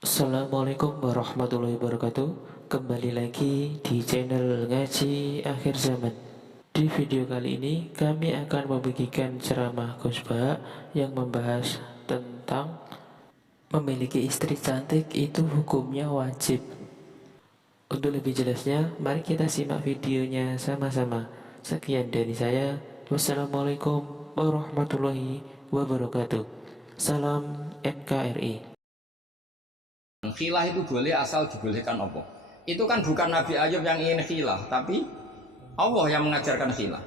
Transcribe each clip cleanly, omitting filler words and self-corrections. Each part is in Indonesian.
Assalamualaikum warahmatullahi wabarakatuh. Kembali lagi di channel Ngaji Akhir Zaman. Di video kali ini kami akan membagikan ceramah khotbah yang membahas tentang memiliki istri cantik itu hukumnya wajib. Untuk lebih jelasnya, mari kita simak videonya sama-sama. Sekian dari saya. Wassalamualaikum warahmatullahi wabarakatuh. Salam NKRI. Khilah itu boleh asal dibolehkan Allah. Itu kan bukan Nabi Ayub yang ingin khilah, tapi Allah yang mengajarkan khilah.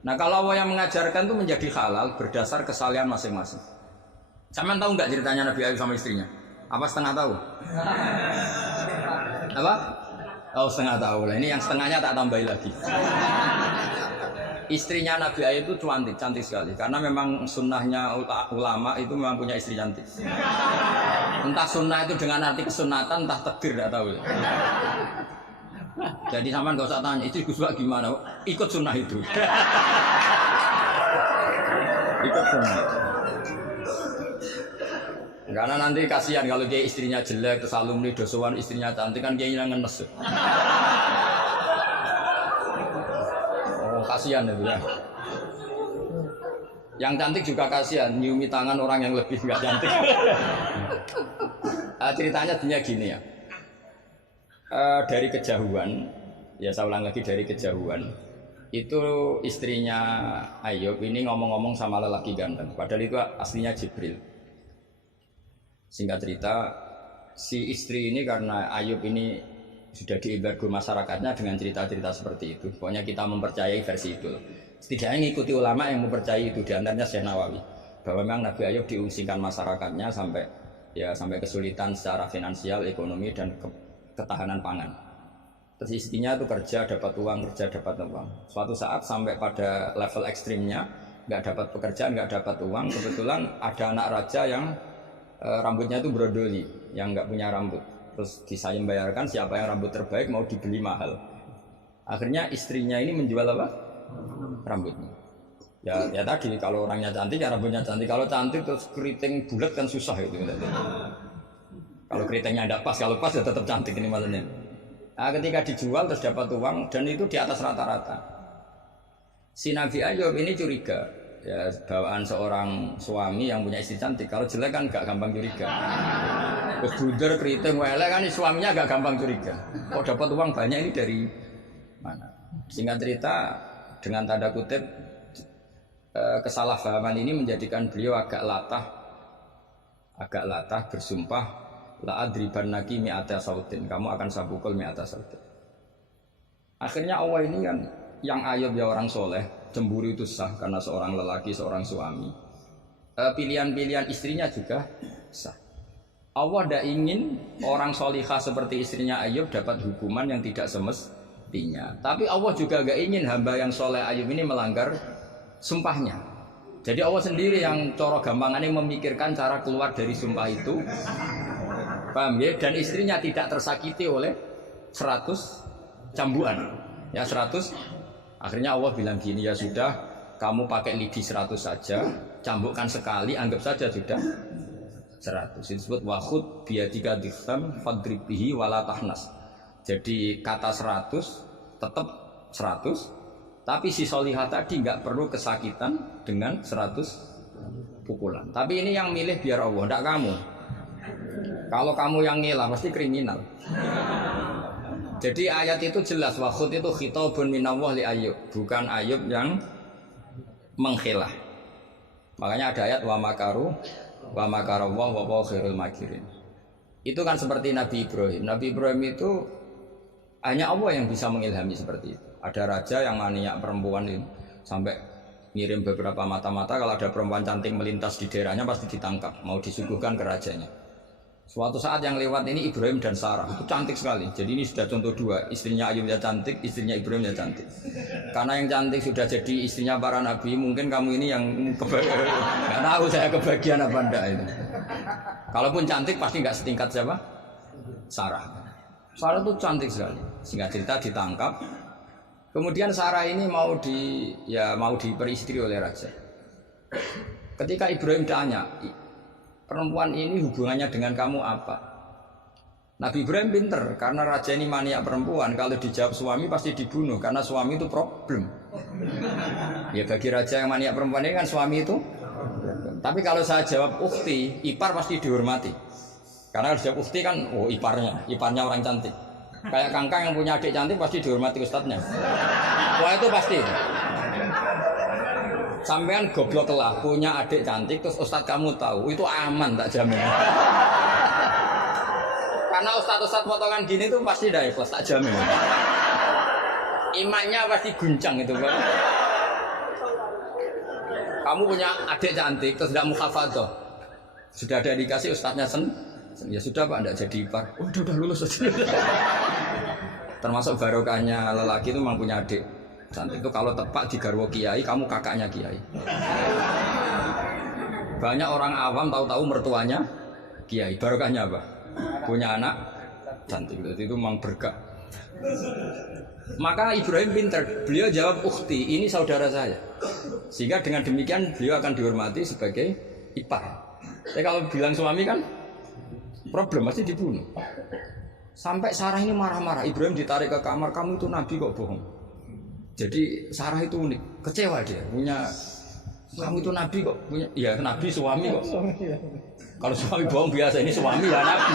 Nah kalau Allah yang mengajarkan itu menjadi halal berdasar kesalahan masing-masing. Sampean tahu nggak ceritanya Nabi Ayub sama istrinya? Apa setengah tahu? Apa? Oh setengah tahu lah. Ini yang setengahnya tak tambahin lagi. Istrinya Nabi Ayub itu cantik sekali. Karena memang sunnahnya ulama itu memang punya istri cantik. Entah sunnah itu dengan arti kesunatan, entah takdir, tidak tahu. Jadi sampean gak usah tanya, itu Gus Bak gimana? Ikut sunnah itu. Ikut sunnah. Karena nanti kasihan kalau dia istrinya jelek, terus alumni dosowan istrinya cantik kan dia yang ngenes. Oh kasihan itu ya. Yang cantik juga kasihan, nyiumi tangan orang yang lebih nggak cantik. Ceritanya dunia gini ya. Dari kejauhan, ya saya ulang lagi dari kejauhan. Itu istrinya Ayub ini ngomong-ngomong sama lelaki ganteng. Padahal itu aslinya Jibril. Singkat cerita, si istri ini karena Ayub ini sudah diembargo masyarakatnya dengan cerita-cerita seperti itu. Pokoknya kita mempercayai versi itu. Setidaknya mengikuti ulama yang mempercayai itu, diantaranya Syekh Nawawi, bahwa memang Nabi Ayub diungsikan masyarakatnya sampai kesulitan secara finansial, ekonomi dan ketahanan pangan. Terus istrinya itu kerja dapat uang. Suatu saat sampai pada level ekstrimnya, nggak dapat pekerjaan, nggak dapat uang. Kebetulan ada anak raja yang rambutnya itu brodoli, yang nggak punya rambut. Terus bayarkan siapa yang rambut terbaik mau dibeli mahal. Akhirnya istrinya ini menjual apa? Rambutnya. Ya tadi kalau orangnya cantik ya rambutnya cantik. Kalau cantik terus keriting bulat kan susah itu. Kalau keritingnya tidak pas, kalau pas ya tetap cantik ini maksudnya. Nah, ketika dijual terus dapat uang dan itu di atas rata-rata. Si Nabi Ayub ini curiga. Ya bawaan seorang suami yang punya istri cantik. Kalau jelek kan gak gampang curiga. Terus buder keriting welek kan suaminya gak gampang curiga. Kok dapat uang banyak ini dari mana? Singkat cerita dengan tanda kutip kesalahpahaman ini menjadikan beliau agak latah bersumpah la adribannaki mi'ata sautin, kamu akan sabukul mi'ata sautin. Akhirnya Allah ini kan yang Ayub ya orang soleh, cemburu itu sah karena seorang lelaki, seorang suami. Pilihan-pilihan istrinya juga sah. Allah tidak ingin orang solihah seperti istrinya Ayub dapat hukuman yang tidak semestinya. Tapi Allah juga gak ingin hamba yang soleh Ayub ini melanggar sumpahnya. Jadi Allah sendiri yang coro gampangannya memikirkan cara keluar dari sumpah itu. Paham ya? Dan istrinya tidak tersakiti oleh 100 cambuan. Ya 100. Akhirnya Allah bilang gini, ya sudah kamu pakai lidi 100 saja, cambukkan sekali, anggap saja sudah 100. Itu disebut wakhud biadika dikhtam fadribihi wala tahnas. Jadi kata 100 tetap 100. Tapi si solihah tadi nggak perlu kesakitan dengan 100 pukulan. Tapi ini yang milih biar Allah, tidak kamu. Kalau kamu yang ngilah pasti kriminal. Jadi ayat itu jelas, wakhud itu khitabun minallah li Ayub, bukan Ayub yang mengkhilah. Makanya ada ayat wa makaru wa makarallah wa huwa khairul makirin. Itu kan seperti Nabi Ibrahim. Nabi Ibrahim itu hanya Allah yang bisa mengilhami seperti itu. Ada raja yang maniak perempuan ini sampai ngirim beberapa mata-mata, kalau ada perempuan cantik melintas di daerahnya pasti ditangkap, mau disuguhkan ke rajanya. Suatu saat yang lewat ini Ibrahim dan Sarah, itu cantik sekali. Jadi ini sudah contoh dua, istrinya Ayub ya cantik, istrinya Ibrahim ya cantik. Karena yang cantik sudah jadi istrinya para nabi, mungkin kamu ini yang nggak tahu saya kebagian apa enggak itu. Kalaupun cantik pasti nggak setingkat siapa? Sarah. Sarah itu cantik sekali. Singkat cerita ditangkap. Kemudian Sarah ini mau diperistri oleh raja. Ketika Ibrahim tanya, perempuan ini hubungannya dengan kamu apa? Nabi Ibrahim pinter karena raja ini maniak perempuan. Kalau dijawab suami pasti dibunuh karena suami itu problem. Ya bagi raja yang maniak perempuan ini kan suami itu. Tapi kalau saya jawab ukhti, ipar pasti dihormati. Karena kalau jawab ukhti kan, oh iparnya orang cantik. Kayak Kangkang yang punya adik cantik pasti dihormati ustadznya. Wah itu pasti. Sampean goblok lah punya adik cantik terus ustadz kamu tahu itu aman tak jamin. Karena ustadz potongan gini tuh pasti dah ikhlas tak jamin. Imannya pasti guncang itu kan. Kamu punya adik cantik terus tidak muhafadzah. Sudah ada dikasih ustadznya ya sudah Pak tidak jadi ipar. Oh, udah lulus aja. Termasuk barokahnya lelaki itu memang punya adik cantik itu kalau tepat di garwo kiai kamu kakaknya kiai. Banyak orang awam tahu-tahu mertuanya kiai. Barokahnya apa? Punya anak cantik itu memang berkah. Maka Ibrahim pintar, beliau jawab ukhti, ini saudara saya. Sehingga dengan demikian beliau akan dihormati sebagai ipar. Tapi kalau bilang suami kan problem pasti dibunuh. Sampai Sarah ini marah-marah, Ibrahim ditarik ke kamar, kamu itu nabi kok bohong. Jadi Sarah itu unik, kecewa dia, punya kamu itu nabi kok punya, ya nabi suami kok. Kalau suami bohong biasa, ini suami lah nabi.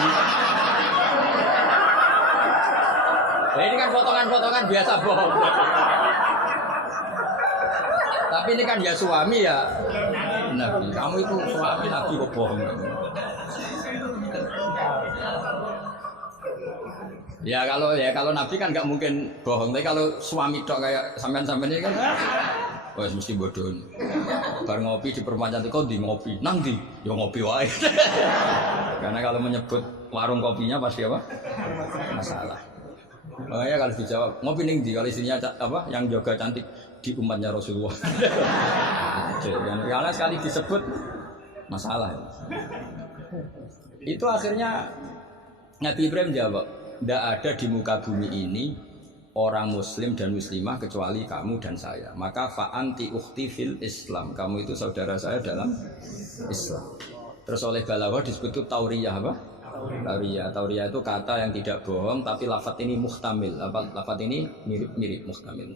Nah, ini kan potongan-potongan biasa bohong. Tapi ini kan ya suami ya nabi. Kamu itu suami nabi kok bohong. Ya kalau nabi kan nggak mungkin bohong. Tapi kalau suami tok kayak sampean-sampean ini kan, wah mesti bodoh. Bar ngopi di perempuan cantik kok di ngopi, nang di, ya ngopi wae. Karena kalau menyebut warung kopinya pasti apa? Masalah. Makanya kalau dijawab ngopi ning di, kalau istrinya apa yang jaga cantik di umatnya Rasulullah. Karena sekali disebut masalah. Itu akhirnya Nabi Ibrahim jawab, tidak ada di muka bumi ini orang muslim dan muslimah kecuali kamu dan saya. Maka fa'anti ukhti fil Islam. Kamu itu saudara saya dalam Islam. Terus oleh Balaghah disebut itu tauriyah apa? Tauriyah itu kata yang tidak bohong tapi lafadz ini muhtamil. Lafadz ini mirip-mirip muhtamil.